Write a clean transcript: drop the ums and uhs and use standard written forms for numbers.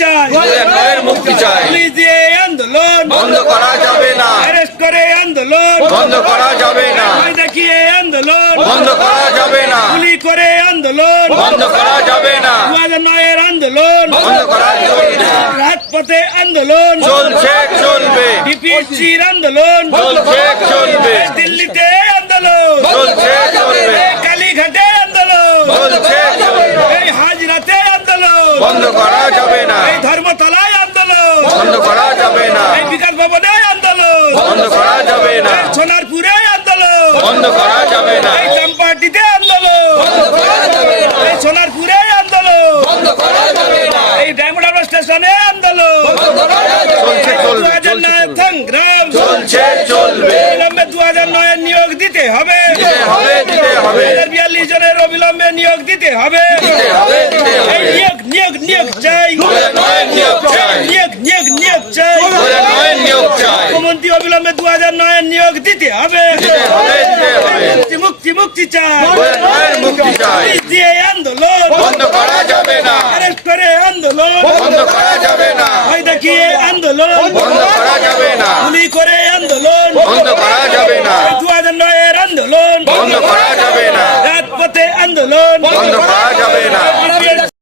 চাই, মুক্তি চাই, পুলিশ দিয়ে আন্দোলন বন্ধ করা যাবে না, অ্যারেস্ট করে আন্দোলন বন্ধ করা যাবে না, ভয় দেখিয়ে আন্দোলন বন্ধ করা যাবে না, গুলি করে আন্দোলন বন্ধ করা যাবে না, 2009 আন্দোলন বন্ধ করা যাবে না, রাজপথে আন্দোলন চলছে চলবে, ডিপিএসসির আন্দোলন চলছে চলবে, দিল্লিতে আন্দোলন চলছে চলবে, কালীঘাটে আন্দোলন চলছে চলবে, এই হাজরাতে আন্দোলন বন্ধ করা যাবে না, এই ধর্মতলায় আন্দোলন বন্ধ করা যাবে না, এই বিকাশ ভবনে আন্দোলন বন্ধ করা যাবে না, এই সোনারপুরে আন্দোলন বন্ধ করা যাবে না, এই চম্পাটিতে আন্দোলন এই সোনারপুরে আন্দোলন এই ডায়মন্ড হারবার স্টেশনে আন্দোলন চলছে চলবে, 2009 সংগ্রাম চলছে চলবে, অবিলম্বে 2009 নিয়োগ দিতে হবে, দিতে হবে, দিতে হবে, 42 জনের অবিলম্বে নিয়োগ দিতে হবে, দিতে হবে, দিতে এই হবে, নিয়োগ নিয়োগ নিয়োগ চাই, 2009 নিয়োগ চাই, নিয়োগ নিয়োগ নিয়োগ চাই, 2009 নিয়োগ চাই, মুখ্যমন্ত্রী অবিলম্বে 2009 নিয়োগ দিতে হবে, দিতে হবে, দিতে হবে, মুক্তি মুক্তি মুক্তি চাই, 2009 মুক্তি চাই, পুলিশ দিয়ে আন্দোলন বন্ধ করা যাবে না, অ্যারেস্ট করে আন্দোলন বন্ধ